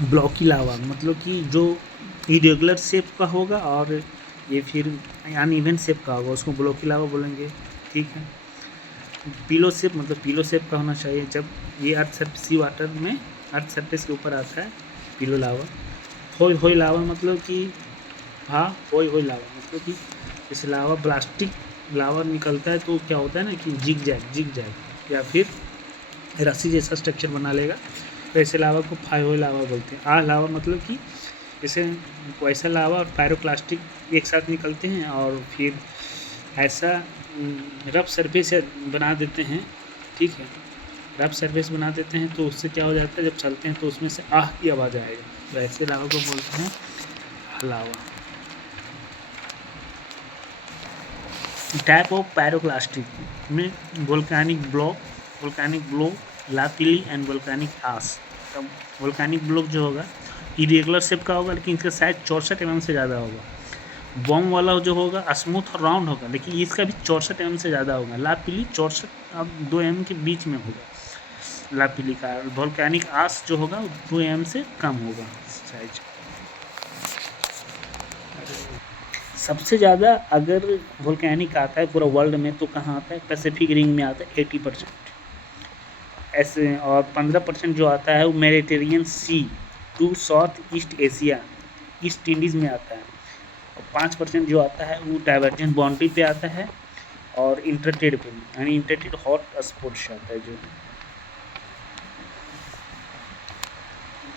Blocky लावा मतलब कि जो इरेगुलर शेप का होगा और ये फिर अनइवन शेप का होगा, उसको ब्लॉकी लावा बोलेंगे। ठीक है। पिलो शेप मतलब पिलो शेप का होना चाहिए जब ये अर्थ सरफेस सी वाटर में अर्थ सरफेस के ऊपर आता है, पिलो लावा। होई लावा मतलब कि होई लावा मतलब कि जैसे लावा प्लास्टिक लावा निकलता है तो क्या होता है ना कि जिग जैग या फिर रस्सी जैसा स्ट्रक्चर बना लेगा, तो ऐसे लावा को होई लावा बोलते हैं। लावा मतलब कि जैसे वैसा लावा और पायरोक्लास्टिक एक साथ निकलते हैं और फिर ऐसा रफ सरफेस बना देते हैं। ठीक है। रफ सरफेस बना देते हैं तो उससे क्या हो जाता है, जब चलते हैं तो उसमें से आह की आवाज़ आएगा, तो ऐसे लावा को बोलते हैं लावा। टाइप ऑफ पायरोक्लास्टिक में वोल्केनिक ब्लॉक, लापिली एंड वोल्केनिक आस। तब वोल्केनिक ब्लॉक जो होगा इरेगुलर शेप का होगा लेकिन इसका साइज 64 mm से ज़्यादा होगा। बॉम वाला जो होगा स्मूथ और राउंड होगा लेकिन इसका भी 64 mm से ज़्यादा होगा। लापिली 64 अब 2 mm के बीच में होगा लापिली का। वोल्केनिक आस जो होगा 2 mm से कम होगा साइज। सबसे ज़्यादा अगर वोल्केनिक आता है पूरा वर्ल्ड में तो कहाँ आता है, पैसिफिक रिंग में आता है 80% ऐसे, और 15% जो आता है वो Mediterranean Sea to South East Asia East Indies में आता है, और 5% जो आता है वो डाइवर्जेंट बाउंड्री पे आता है और इंटरटेड पे, यानी इंटरटेड हॉट स्पॉट्स आता है जो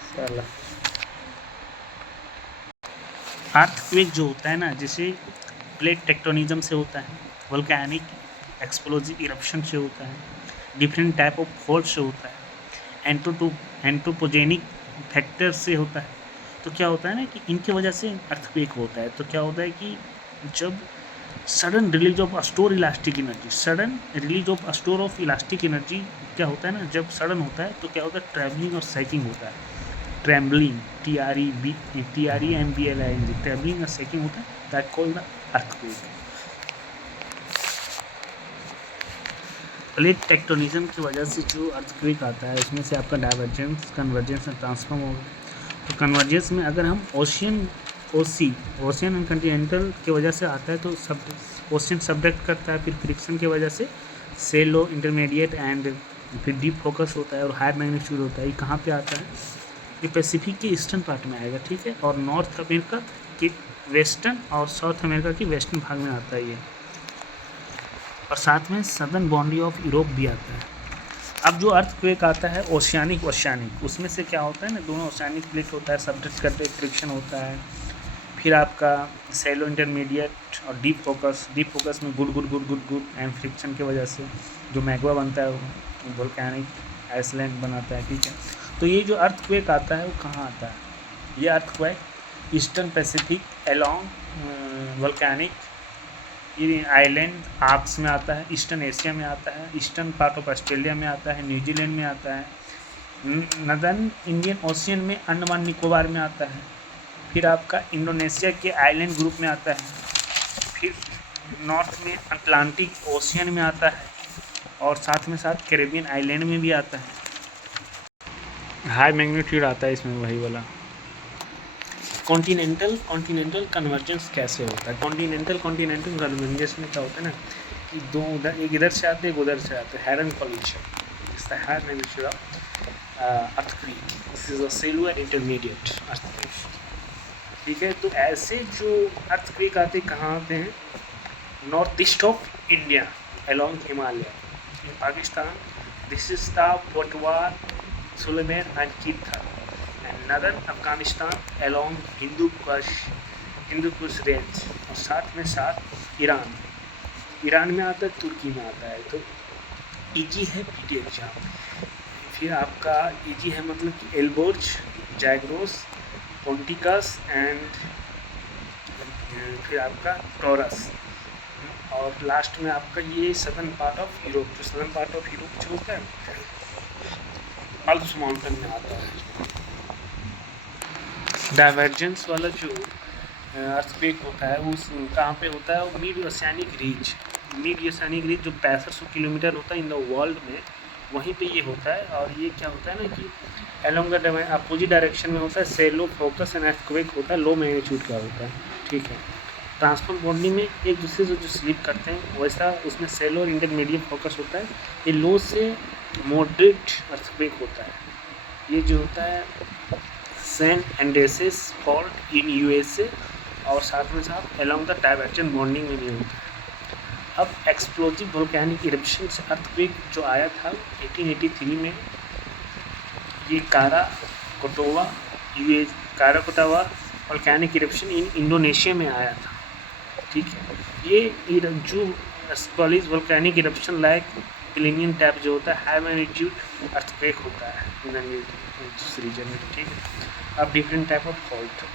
साला। अर्थक्वेक जो होता है ना, जैसे प्लेट टेक्टोनिज्म से होता है, वोल्केनिक एक्सप्लोजिव इरप्शन से होता है, डिफरेंट टाइप ऑफ फॉल्ट से होता है, एंट्रोपोजेनिक फैक्टर से होता है। तो क्या होता है ना कि इनके वजह से अर्थक्वेक होता है। तो क्या होता है कि जब sudden release of store elastic energy क्या होता है ना, जब सडन होता है तो क्या होता है, ट्रैवलिंग और सैकिंग होता है। ट्रैम्बलिंग TREMBLING ट्रैवलिंग और सैकिंग होता है, that called the earthquake. Plate tectonism की वजह से जो अर्थक्वेक आता है उसमें से आपका डाइवर्जेंस कन्वर्जेंस में ट्रांसफॉर्म होगा। तो कन्वर्जेंस में अगर हम ओशियन एंड कॉन्टिनेंटल की वजह से आता है तो ओशियन सब्डक्ट करता है, फिर फ्रिक्शन की वजह से सेलो इंटरमीडिएट एंड फिर डीप फोकस होता है और हाई मैग्नीट्यूड होता है। ये कहाँ पे आता है, ये पैसिफिक के ईस्टर्न पार्ट में आएगा। ठीक है। और नॉर्थ अमेरिका के वेस्टर्न और साउथ अमेरिका के वेस्टर्न भाग में आता है ये, और साथ में सदर्न बाउंड्री ऑफ यूरोप भी आता है। अब जो अर्थक्वेक आता है ओशियानिक, उसमें से क्या होता है ना, दोनों ओशियानिक प्लेट होता है, सब्डक्ट करते फ्रिक्शन होता है, फिर आपका सेलो इंटरमीडिएट और डीप फोकस में गुड एंड फ्रिक्शन की वजह से जो मैग्मा बनता है वो वोल्केनिक आइसलैंड बनाता है। ठीक है। तो ये जो अर्थक्वेक आता है वो कहाँ आता है, ये earthquake eastern Pacific along volcanic island arcs में आता है, ईस्टर्न एशिया में आता है, ईस्टर्न पार्ट ऑफ ऑस्ट्रेलिया में आता है, न्यूजीलैंड में आता है, नदर्न इंडियन ओशियन में अंडमान निकोबार में आता है, फिर आपका इंडोनेशिया के आइलैंड ग्रुप में आता है, फिर नॉर्थ में अटलांटिक ओशियन में आता है, और साथ में साथ कैरेबियन आइलैंड में भी आता है। हाई मैग्नीट्यूड आता है इसमें वही वाला। कॉन्टिनेंटल कन्वर्जेंस कैसे होता है, कॉन्टिनेंटल कन्वर्जेंस में क्या होता है ना कि दो उधर, एक इधर से आते हैं एक उधर से आते हैं, here on collision is the high magnitude of earthquake, this is a cellular intermediate earthquake. ठीक है। तो ऐसे जो अर्थक्वेक आते कहाँ आते हैं, north east of India along Himalaya in Pakistan, this is the Potwar Sulaiman and Kirthar, and northern Afghanistan along Hindu Kush range, और साथ में साथ ईरान में आता है, तुर्की में आता है। तो ईजी है पीटी एग्जाम। फिर आपका ईजी है मतलब कि एल्बोर्ज, जैग्रोस, पोंटिकस एंड फिर आपका टॉरस, और लास्ट में आपका ये सदर्न पार्ट ऑफ यूरोप, जो सदर्न पार्ट ऑफ यूरोप जो होता है अल्प्स माउंटेन में आता है। डाइवर्जेंस वाला जो अर्थक्वेक होता है वो कहाँ पे होता है, मिड ओशियानिक रीज जो 6500 किलोमीटर होता है इन द वर्ल्ड में, वहीं पे ये होता है। और ये क्या होता है ना कि एलोंग द अपोजिट डायरेक्शन में होता है, सेलो फोकस एंड अर्थक्वेक होता है, लो मैग्नीट्यूड का होता है, ठीक है। ट्रांसफर बॉन्डिंग में एक दूसरे से जो स्लिप करते हैं वैसा उसमें सेलो और इंटरमीडिएट फोकस होता है। ये लो से मॉडरेट अर्थक्वेक होता है। ये जो होता है सैन एंडेसिस फॉल्ट इन यूएसए और साथ में साथ एलोंग द डाइवर्जेंट बॉन्डिंग में भी होता है। अब एक्सप्लोजिव वोल्केनिक इरप्शन से अर्थक्वेक जो आया था 1883 में, ये Krakatoa volcanic eruption in Indonesia में आया था, ठीक है। ये जो explosive volcanic eruption like plinian type जो होता है हाई मैग्नीट्यूड अर्थक्वेक होता है इन दिस रीजन में, ठीक है। अब डिफरेंट टाइप ऑफ फॉल्ट